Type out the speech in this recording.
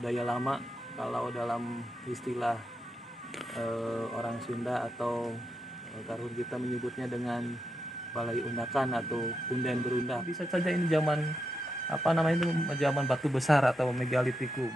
budaya lama, kalau dalam istilah orang Sunda atau Karhun kita menyebutnya dengan balai undakan atau punden berundak. Bisa saja ini zaman apa namanya itu, zaman batu besar atau megalitikum.